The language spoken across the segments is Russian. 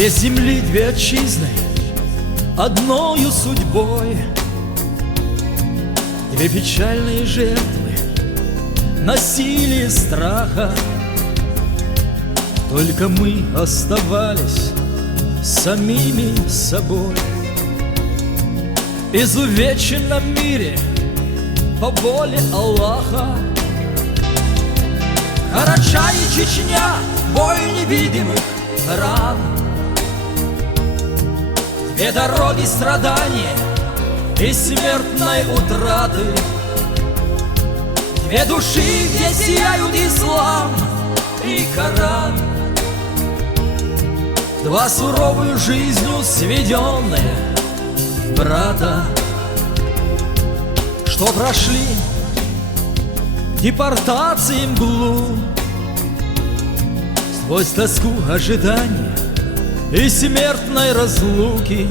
Две земли, две отчизны, одною судьбой, две печальные жертвы насилия и страха. Только мы оставались самими собой. Изувеченном мире по воле Аллаха. Карачай и Чечня, бой невидимых ран. Две дороги страдания и смертной утраты. Две души, где сияют ислам и Коран. Два суровую жизнью сведенные брата, что прошли депортации мглу, сквозь тоску ожидания и смертной разлуки.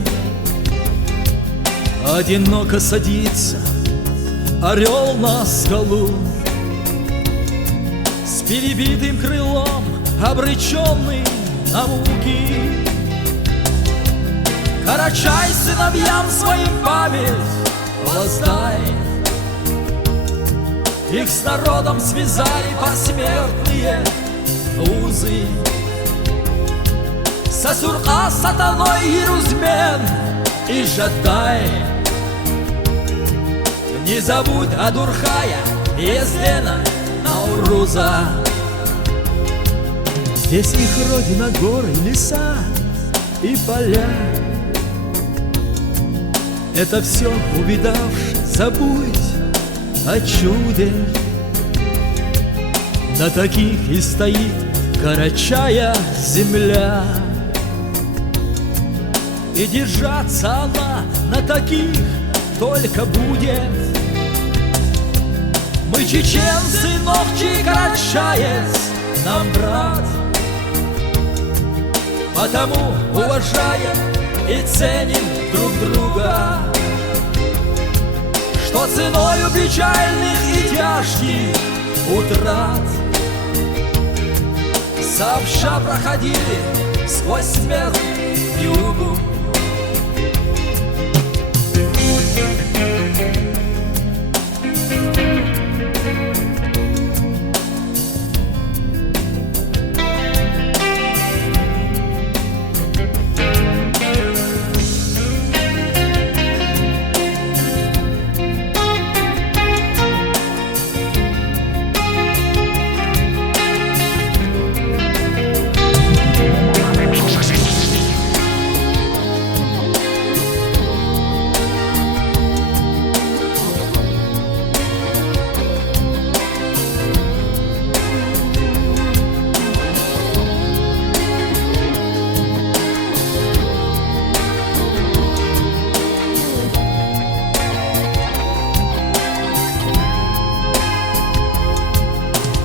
Одиноко садится орел на скалу, с перебитым крылом обреченный на муки. Карачай сыновьям своим память воздай. Их с народом связали посмертные узы. Сосурка, Сатаной, Ерузмен и Жадай. Не забудь Адурхая, Ездена, Науруза. Здесь их родина, горы, леса и поля. Это все увидавши, забудь о чуде. На таких и стоит Карачая земля. И держаться она на таких только будет. Мы чеченцы, Нохчи, Карачаец нам брат. Потому уважаем и ценим друг друга, что ценою печальных и тяжких утрат сообща проходили сквозь смерть и югу.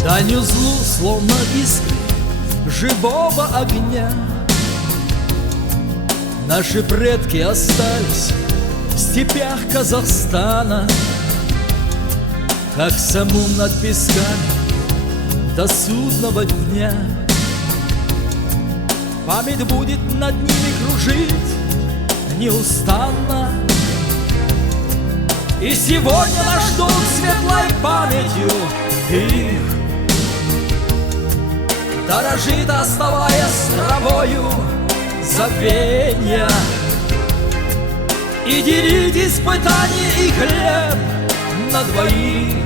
Дань узлу, словно искры живого огня, наши предки остались в степях Казахстана, как самум над песками до судного дня. Память будет над ними кружить неустанно. И сегодня наш долг светлой памятью их дорожит, оставаясь травою забвенья. И делить испытания и хлеб на двоих,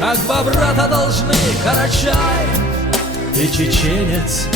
как два брата должны Карачай и чеченец.